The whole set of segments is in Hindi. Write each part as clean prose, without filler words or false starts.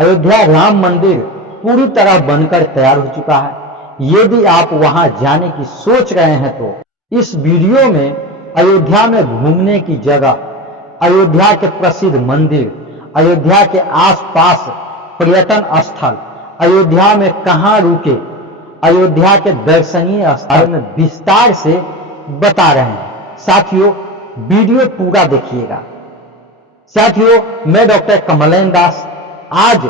अयोध्या राम मंदिर पूरी तरह बनकर तैयार हो चुका है। यदि आप वहां जाने की सोच रहे हैं तो इस वीडियो में अयोध्या में घूमने की जगह, अयोध्या के प्रसिद्ध मंदिर, अयोध्या के आसपास पर्यटन स्थल, अयोध्या में कहां रुके, अयोध्या के दर्शनीय स्थल में विस्तार से बता रहे हैं। साथियों, वीडियो पूरा देखिएगा। साथियों, मैं डॉक्टर कमलेन्द्र दास आज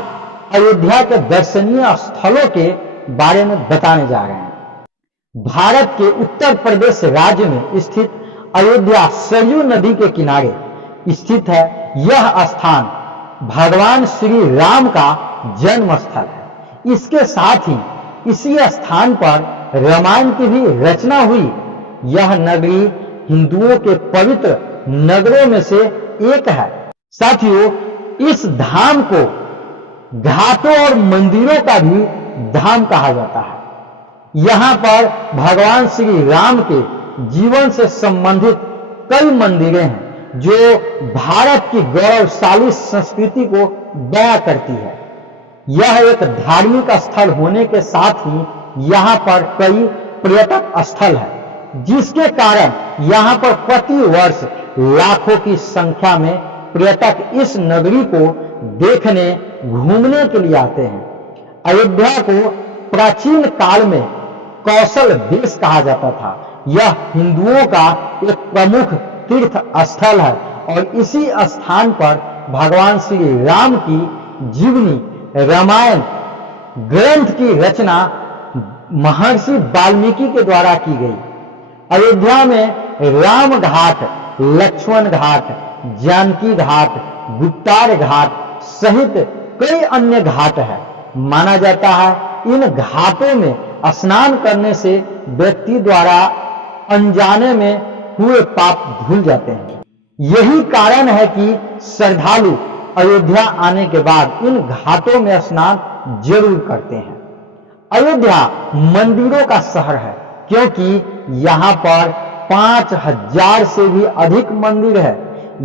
अयोध्या के दर्शनीय स्थलों के बारे में बताने जा रहे हैं। भारत के उत्तर प्रदेश राज्य में स्थित अयोध्या सरयू नदी के किनारे स्थित है। यह स्थान भगवान श्री राम का जन्म स्थल है। इसके साथ ही इसी स्थान पर रामायण की भी रचना हुई। यह नगरी हिंदुओं के पवित्र नगरों में से एक है। साथियों, इस धाम को घाटों और मंदिरों का भी धाम कहा जाता है। यहाँ पर भगवान श्री राम के जीवन से संबंधित कई मंदिरें हैं जो भारत की गौरवशाली संस्कृति को बयां करती है। यह एक धार्मिक स्थल होने के साथ ही यहाँ पर कई पर्यटक स्थल है, जिसके कारण यहाँ पर प्रति वर्ष लाखों की संख्या में पर्यटक इस नगरी को देखने, घूमने के लिए आते हैं। अयोध्या को प्राचीन काल में कौशल देश कहा जाता था। यह हिंदुओं का एक प्रमुख तीर्थ स्थल है और इसी स्थान पर भगवान श्री राम की जीवनी, रामायण ग्रंथ की रचना महर्षि वाल्मीकि के द्वारा की गई। अयोध्या में राम घाट, लक्ष्मण घाट, जानकी घाट, गुप्तार घाट सहित कई अन्य घाट है। माना जाता है इन घाटों में स्नान करने से व्यक्ति द्वारा अनजाने में हुए पाप धुल जाते हैं। यही कारण है कि श्रद्धालु अयोध्या आने के बाद इन घाटों में स्नान जरूर करते हैं। अयोध्या मंदिरों का शहर है क्योंकि यहाँ पर 5000 से भी अधिक मंदिर है।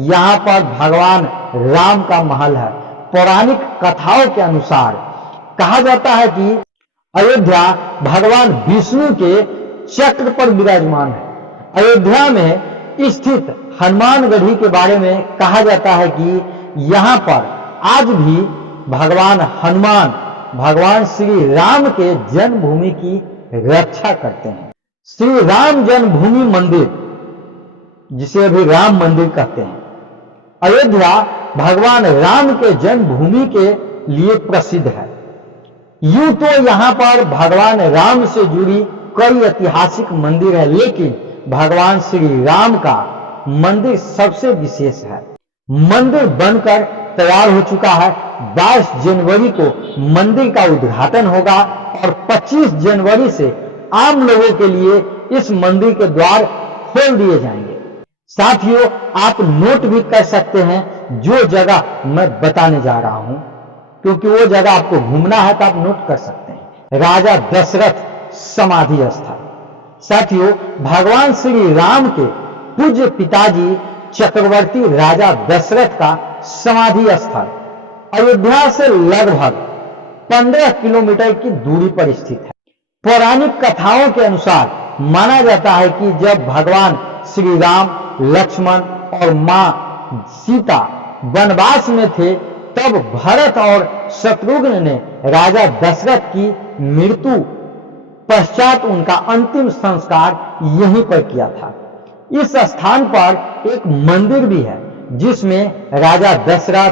यहाँ पर भगवान राम का महल है। पौराणिक कथाओं के अनुसार कहा जाता है कि अयोध्या भगवान विष्णु के चक्र पर विराजमान है। अयोध्या में स्थित हनुमानगढ़ी के बारे में कहा जाता है कि यहाँ पर आज भी भगवान हनुमान भगवान श्री राम के जन्मभूमि की रक्षा करते हैं। श्री राम जन्मभूमि मंदिर, जिसे अभी राम मंदिर कहते हैं, अयोध्या भगवान राम के जन्मभूमि के लिए प्रसिद्ध है। यूं तो यहाँ पर भगवान राम से जुड़ी कई ऐतिहासिक मंदिर है, लेकिन भगवान श्री राम का मंदिर सबसे विशेष है। मंदिर बनकर तैयार हो चुका है। 22 जनवरी को मंदिर का उद्घाटन होगा और 25 जनवरी से आम लोगों के लिए इस मंदिर के द्वार खोल दिए जाएंगे। साथियों, आप नोट भी कर सकते हैं जो जगह मैं बताने जा रहा हूं, क्योंकि वो जगह आपको घूमना है तो आप नोट कर सकते हैं। राजा दशरथ समाधि स्थल। साथियों, भगवान श्री राम के पूज्य पिताजी चक्रवर्ती राजा दशरथ का समाधि स्थल अयोध्या से लगभग 15 किलोमीटर की दूरी पर स्थित है। पौराणिक कथाओं के अनुसार माना जाता है कि जब भगवान श्री राम, लक्ष्मण और मां सीता वनवास में थे, तब भरत और शत्रुघ्न ने राजा दशरथ की मृत्यु पश्चात उनका अंतिम संस्कार यहीं पर किया था। इस स्थान पर एक मंदिर भी है जिसमें राजा दशरथ,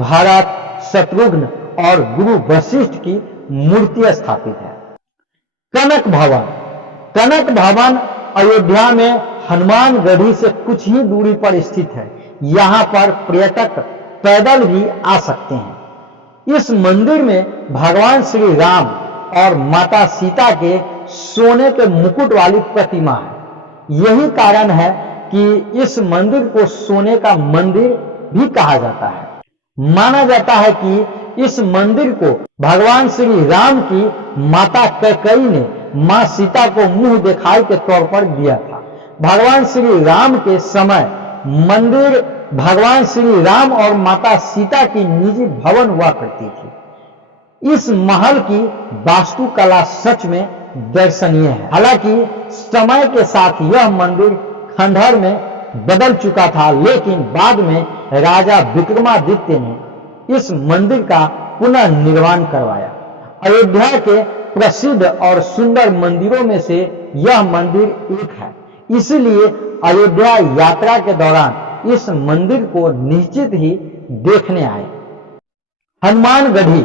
भरत, शत्रुघ्न और गुरु वशिष्ठ की मूर्ति स्थापित है। कनक भवन। कनक भवन अयोध्या में हनुमानगढ़ी से कुछ ही दूरी पर स्थित है। यहाँ पर पर्यटक पैदल भी आ सकते हैं। इस मंदिर में भगवान श्री राम और माता सीता के सोने के मुकुट वाली प्रतिमा है। यही कारण है कि इस मंदिर को सोने का मंदिर भी कहा जाता है। माना जाता है कि इस मंदिर को भगवान श्री राम की माता कैकेयी ने मां सीता को मुंह दिखाई के तौर पर दिया था। भगवान श्री राम के समय मंदिर भगवान श्री राम और माता सीता की निजी भवन हुआ करती थी। इस महल की वास्तुकला सच में दर्शनीय है। हालांकि समय के साथ यह मंदिर खंडहर में बदल चुका था, लेकिन बाद में राजा विक्रमादित्य ने इस मंदिर का पुनः निर्माण करवाया। अयोध्या के प्रसिद्ध और सुंदर मंदिरों में से यह मंदिर एक है, इसलिए अयोध्या यात्रा के दौरान इस मंदिर को निश्चित ही देखने आए। हनुमानगढ़ी।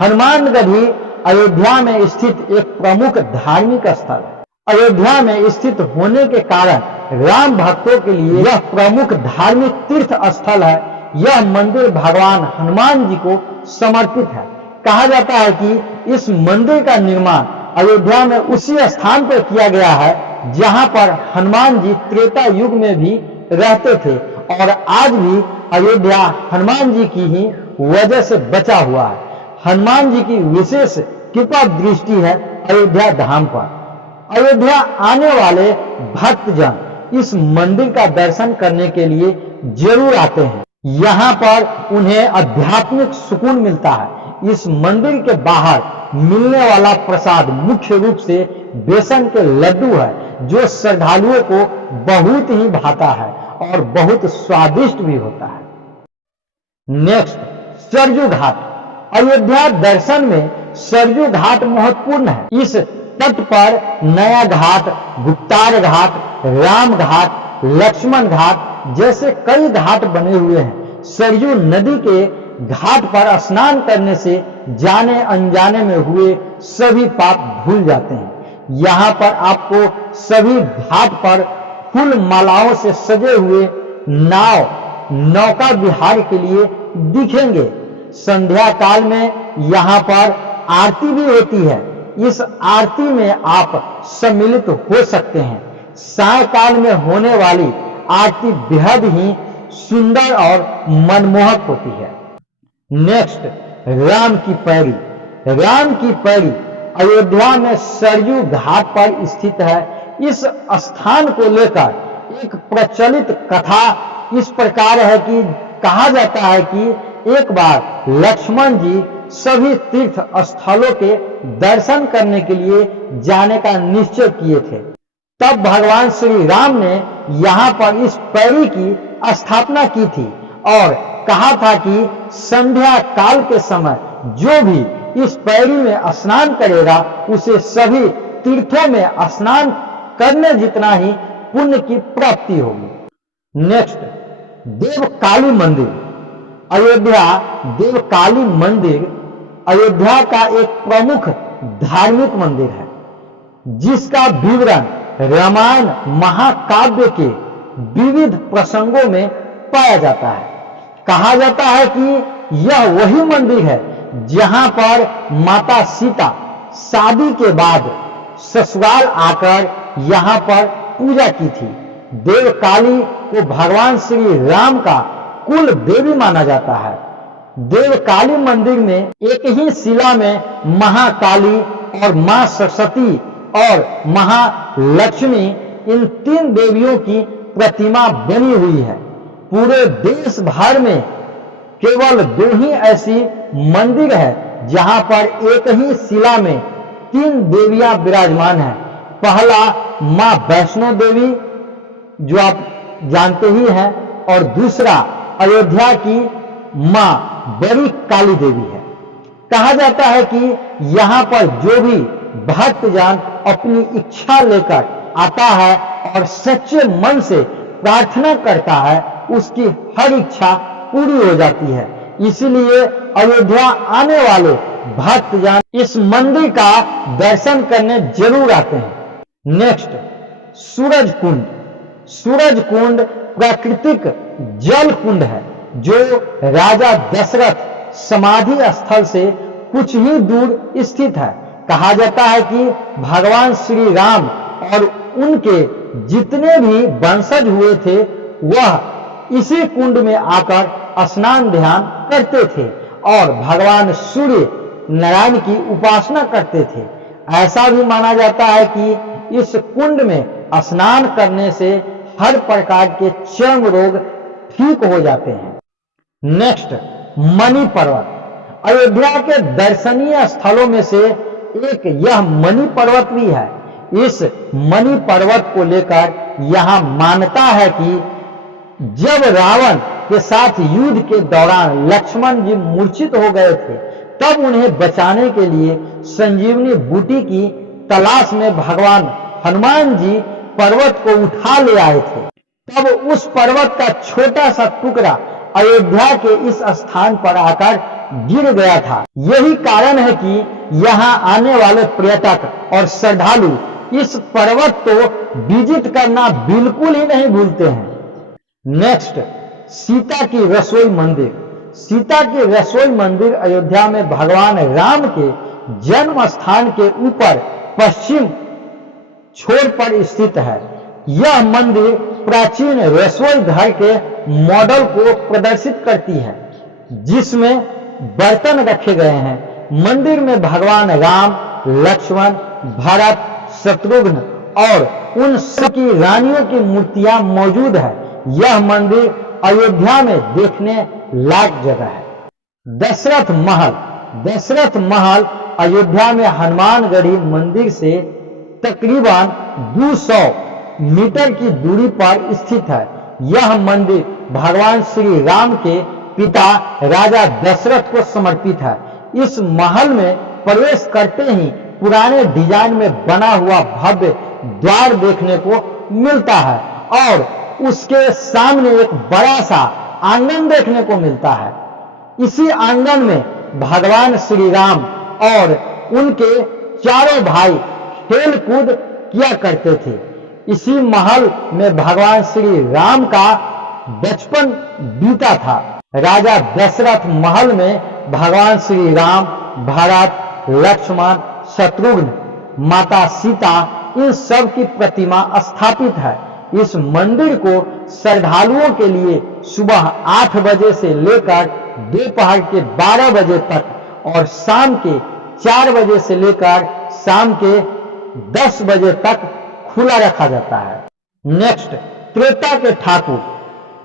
हनुमानगढ़ी अयोध्या में स्थित एक प्रमुख धार्मिक स्थल है। अयोध्या में स्थित होने के कारण राम भक्तों के लिए यह प्रमुख धार्मिक तीर्थ स्थल है। यह मंदिर भगवान हनुमान जी को समर्पित है। कहा जाता है कि इस मंदिर का निर्माण अयोध्या में उसी स्थान पर किया गया है जहां पर हनुमान जी त्रेता युग में भी रहते थे, और आज भी अयोध्या हनुमान जी की ही वजह से बचा हुआ है। हनुमान जी की विशेष कृपा दृष्टि है अयोध्या धाम पर। अयोध्या आने वाले भक्तजन इस मंदिर का दर्शन करने के लिए जरूर आते हैं। यहाँ पर उन्हें आध्यात्मिक सुकून मिलता है। इस मंदिर के बाहर मिलने वाला प्रसाद मुख्य रूप से बेसन के लड्डू है, जो श्रद्धालुओं को बहुत ही भाता है और बहुत स्वादिष्ट भी होता है। नेक्स्ट, सरयू घाट। अयोध्या दर्शन में सरयू घाट महत्वपूर्ण है। इस तट पर नया घाट, गुप्तार घाट, राम घाट, लक्ष्मण घाट जैसे कई घाट बने हुए हैं। सरयू नदी के घाट पर स्नान करने से जाने अनजाने में हुए सभी पाप भूल जाते हैं। यहाँ पर आपको सभी घाट पर फूल मालाओं से सजे हुए नौका विहार के लिए दिखेंगे। संध्या काल में यहाँ पर आरती भी होती है। इस आरती में आप सम्मिलित हो सकते हैं। सायंकाल में होने वाली आरती बेहद ही सुंदर और मनमोहक होती है। नेक्स्ट, राम की पैड़ी। राम की पैड़ी अयोध्या में सरयू घाट पर स्थित है। इस स्थान को लेकर एक प्रचलित कथा इस प्रकार है कि कहा जाता है कि एक बार लक्ष्मण जी सभी तीर्थ स्थलों के दर्शन करने के लिए जाने का निश्चय किए थे। तब भगवान श्री राम ने यहाँ पर इस पैड़ी की स्थापना की थी और कहा था कि संध्या काल के समय जो भी इस पैड़ी में स्नान करेगा उसे सभी तीर्थों में स्नान करने जितना ही पुण्य की प्राप्ति होगी। नेक्स्ट, देवकाली मंदिर। अयोध्या देवकाली मंदिर अयोध्या का एक प्रमुख धार्मिक मंदिर है, जिसका विवरण रामायण महाकाव्य के विविध प्रसंगों में पाया जाता है। कहा जाता है कि यह वही मंदिर है जहां पर माता सीता शादी के बाद ससुराल आकर यहां पर पूजा की थी। देवकाली को भगवान श्री राम का कुल देवी माना जाता है। देवकाली मंदिर में एक ही शिला में महाकाली और मां सरस्वती और महालक्ष्मी इन तीन देवियों की प्रतिमा बनी हुई है। पूरे देश भर में केवल दो ही ऐसी मंदिर है जहां पर एक ही शिला में तीन देवियां विराजमान हैं। पहला मां वैष्णो देवी जो आप जानते ही हैं, और दूसरा अयोध्या की मां बड़ी काली देवी है। कहा जाता है कि यहाँ पर जो भी भक्तजन अपनी इच्छा लेकर आता है और सच्चे मन से प्रार्थना करता है, उसकी हर इच्छा पूरी हो जाती है। इसलिए अयोध्या आने वाले भक्तजन इस मंदिर का दर्शन करने जरूर आते हैं। नेक्स्ट, सूरज कुंड। सूरज कुंड प्राकृतिक जल कुंड है जो राजा दशरथ समाधि स्थल से कुछ ही दूर स्थित है। कहा जाता है कि भगवान श्री राम और उनके जितने भी वंशज हुए थे वह इसी कुंड में आकर स्नान ध्यान करते थे और भगवान सूर्य नारायण की उपासना करते थे। ऐसा भी माना जाता है कि इस कुंड में स्नान करने से हर प्रकार के चर्म रोग ठीक हो जाते हैं। नेक्स्ट, मणि पर्वत। अयोध्या के दर्शनीय स्थलों में से एक यह मणि पर्वत भी है। इस मणि पर्वत को लेकर यहां मान्यता है कि जब रावण के साथ युद्ध के दौरान लक्ष्मण जी मूर्छित हो गए थे, तब उन्हें बचाने के लिए संजीवनी बूटी की तलाश में भगवान हनुमान जी पर्वत को उठा ले आए थे। तब उस पर्वत का छोटा सा टुकड़ा अयोध्या के इस स्थान पर आकर गिर गया था। यही कारण है कि यहाँ आने वाले पर्यटक और श्रद्धालु इस पर्वत को विजिट करना बिल्कुल ही नहीं भूलते हैं। नेक्स्ट, सीता की रसोई मंदिर। सीता की रसोई मंदिर अयोध्या में भगवान राम के जन्म स्थान के ऊपर पश्चिम छोर पर स्थित है। यह मंदिर प्राचीन रसोई घर के मॉडल को प्रदर्शित करती है, जिसमें बर्तन रखे गए हैं। मंदिर में भगवान राम, लक्ष्मण, भरत, शत्रुघ्न और उन सबकी रानियों की मूर्तियां मौजूद है। यह मंदिर अयोध्या में देखने लायक जगह है। दशरथ महल। दशरथ महल अयोध्या में हनुमानगढ़ी मंदिर से तकरीबन 200 मीटर की दूरी पर स्थित है। यह मंदिर भगवान श्री राम के पिता राजा दशरथ को समर्पित है। इस महल में प्रवेश करते ही पुराने डिजाइन में बना हुआ भव्य द्वार देखने को मिलता है और उसके सामने एक बड़ा सा आंगन देखने को मिलता है। इसी आंगन में भगवान श्री राम और उनके चारों भाई खेल कूद किया करते थे। इसी महल में भगवान श्री राम का बचपन बीता था। राजा दशरथ महल में भगवान श्री राम, भरत, लक्ष्मण, शत्रुघ्न, माता सीता, इन सब की प्रतिमा स्थापित है। इस मंदिर को श्रद्धालुओं के लिए सुबह 8 बजे से लेकर दोपहर के 12 बजे तक और शाम के 4 बजे से लेकर शाम के 10 बजे तक खुला रखा जाता है। नेक्स्ट, त्रेता के ठाकुर।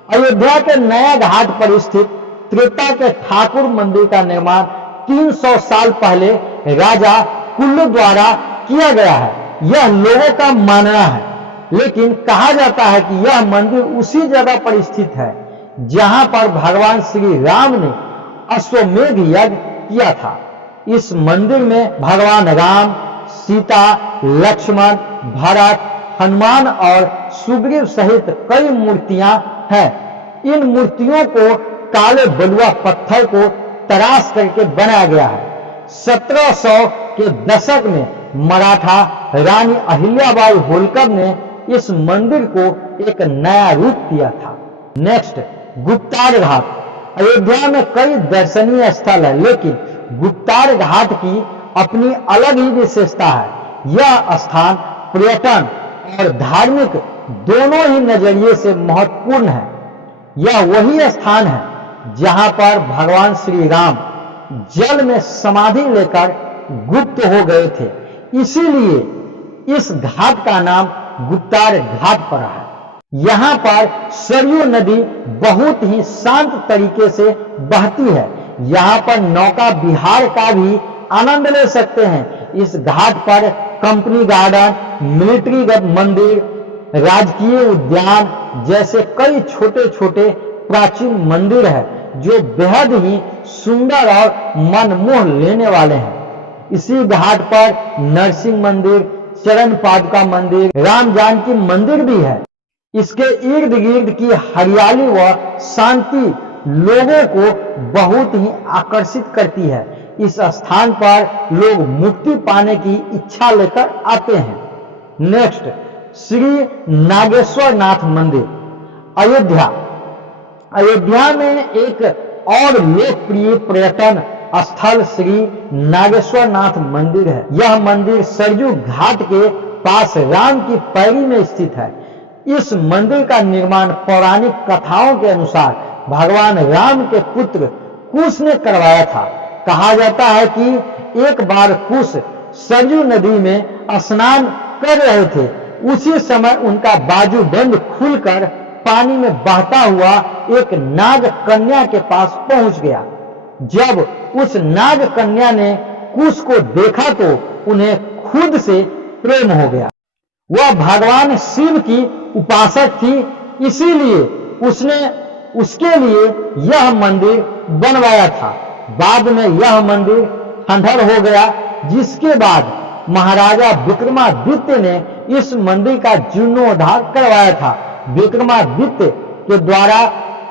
अयोध्या के नया घाट पर स्थित त्रेता के ठाकुर मंदिर का निर्माण 300 साल पहले राजा कुल्लू द्वारा किया गया है। यह लोगों का मानना है, लेकिन कहा जाता है कि यह मंदिर उसी जगह पर स्थित है जहां पर भगवान श्री राम ने अश्वमेध यज्ञ किया था। इस मंदिर में भगवान राम, सीता, लक्ष्मण, भरत, हनुमान और सुग्रीव सहित कई मूर्तियां हैं। इन मूर्तियों को काले बलुआ पत्थर को तराश करके बनाया गया है। 1700 के दशक में मराठा रानी अहिल्याबाई होलकर ने इस मंदिर को एक नया रूप दिया था। नेक्स्ट, गुप्तार घाट। अयोध्या में कई दर्शनीय स्थल है, लेकिन गुप्तार घाट की अपनी अलग ही विशेषता है। यह स्थान पर्यटन और धार्मिक दोनों ही नजरिए से महत्वपूर्ण है। यह वही स्थान है जहां पर भगवान श्री राम जल में समाधि लेकर गुप्त हो गए थे। इसीलिए इस घाट का नाम गुप्तार घाट पड़ा है। यहाँ पर सरयू नदी बहुत ही शांत तरीके से बहती है। यहाँ पर नौका विहार का भी आनंद ले सकते हैं। इस घाट पर कंपनी गार्डन, मिलिट्री मंदिर, राजकीय उद्यान जैसे कई छोटे छोटे प्राचीन मंदिर है जो बेहद ही सुंदर और मनमोह लेने वाले हैं। इसी घाट पर नरसिंह मंदिर, चरण पादुका मंदिर, राम जानकी मंदिर भी है। इसके इर्द गिर्द की हरियाली व शांति लोगों को बहुत ही आकर्षित करती है। इस स्थान पर लोग मुक्ति पाने की इच्छा लेकर आते हैं। नेक्स्ट, श्री नागेश्वर नाथ मंदिर। अयोध्या। अयोध्या में एक और लोकप्रिय पर्यटन स्थल श्री नागेश्वर नाथ मंदिर है। यह मंदिर सरयू घाट के पास राम की पैड़ी में स्थित है। इस मंदिर का निर्माण पौराणिक कथाओं के अनुसार भगवान राम के पुत्र कुश ने करवाया था। कहा जाता है कि एक बार कुश सरयू नदी में स्नान कर रहे थे। उसी समय उनका बाजूबंद खुलकर पानी में बहता हुआ एक नाग कन्या के पास पहुंच गया। जब उस नाग कन्या ने कुश को देखा तो उन्हें खुद से प्रेम हो गया। वह भगवान शिव की उपासक थी, इसीलिए उसने उसके लिए यह मंदिर बनवाया था। बाद में यह मंदिर खंडहर हो गया, जिसके बाद महाराजा विक्रमादित्य ने इस मंदिर का जीर्णोद्धार करवाया था। विक्रमादित्य के द्वारा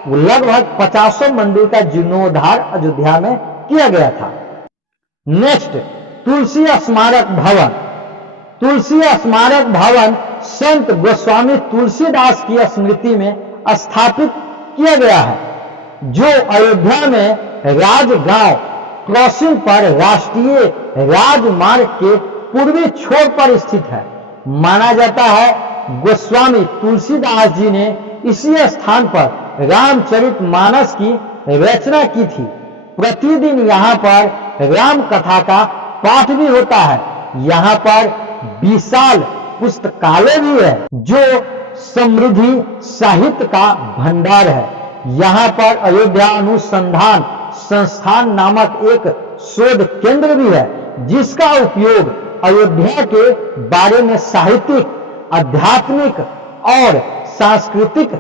लगभग 50 मंदिर का जीर्णोद्धार अयोध्या में किया गया था। नेक्स्ट, तुलसी स्मारक भवन। तुलसी स्मारक भवन संत गोस्वामी तुलसीदास की स्मृति में स्थापित किया गया है, जो अयोध्या में राजगांव क्रॉसिंग पर राष्ट्रीय राजमार्ग के पूर्वी छोर पर स्थित है। माना जाता है गोस्वामी तुलसीदास जी ने इसी स्थान पर रामचरितमानस की रचना की थी। प्रतिदिन यहाँ पर राम कथा का पाठ भी होता है। यहाँ पर विशाल पुस्तकालय भी है, जो समृद्धि साहित्य का भंडार है। यहाँ पर अयोध्या अनुसंधान संस्थान नामक एक शोध केंद्र भी है, जिसका उपयोग अयोध्या के बारे में साहित्यिक, आध्यात्मिक और सांस्कृतिक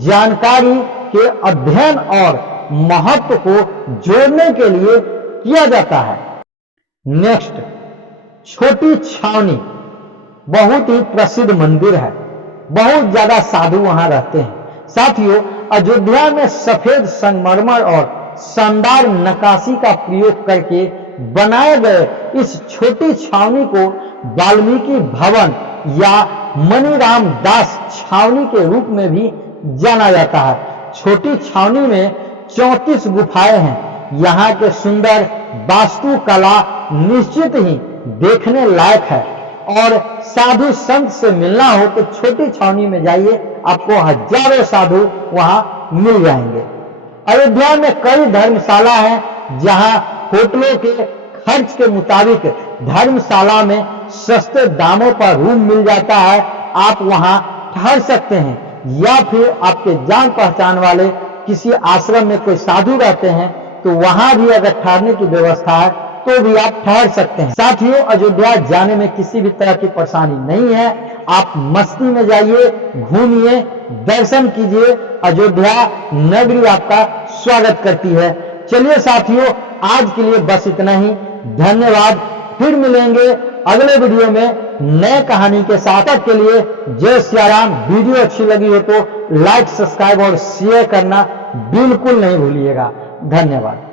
जानकारी के अध्ययन और महत्व को जोड़ने के लिए किया जाता है। नेक्स्ट, छोटी छावनी बहुत ही प्रसिद्ध मंदिर है। बहुत ज्यादा साधु वहां रहते हैं। साथियों, अयोध्या में सफेद संगमरमर और शानदार नक्काशी का प्रयोग करके बनाए गए इस छोटी छावनी को वाल्मीकि भवन या मणिराम दास छावनी के रूप में भी जाना जाता है। छोटी छावनी में 34 गुफाएं हैं। यहाँ के सुंदर वास्तुकला निश्चित ही देखने लायक है, और साधु संत से मिलना हो तो छोटी छावनी में जाइए, आपको हजारों साधु वहां मिल जाएंगे। अयोध्या में कई धर्मशाला हैं, जहां होटलों के खर्च के मुताबिक धर्मशाला में सस्ते दामों पर रूम मिल जाता है। आप वहां ठहर सकते हैं, या फिर आपके जान पहचान वाले किसी आश्रम में कोई साधु रहते हैं तो वहां भी अगर ठहरने की व्यवस्था है तो भी आप ठहर सकते हैं। साथियों, अयोध्या जाने में किसी भी तरह की परेशानी नहीं है। आप मस्ती में जाइए, घूमिए, दर्शन कीजिए। अयोध्या नगरी आपका स्वागत करती है। चलिए साथियों, आज के लिए बस इतना ही। धन्यवाद। फिर मिलेंगे अगले वीडियो में नए कहानी के साथ। तब के लिए जय सिया राम। वीडियो अच्छी लगी हो तो लाइक, सब्सक्राइब और शेयर करना बिल्कुल नहीं भूलिएगा। धन्यवाद।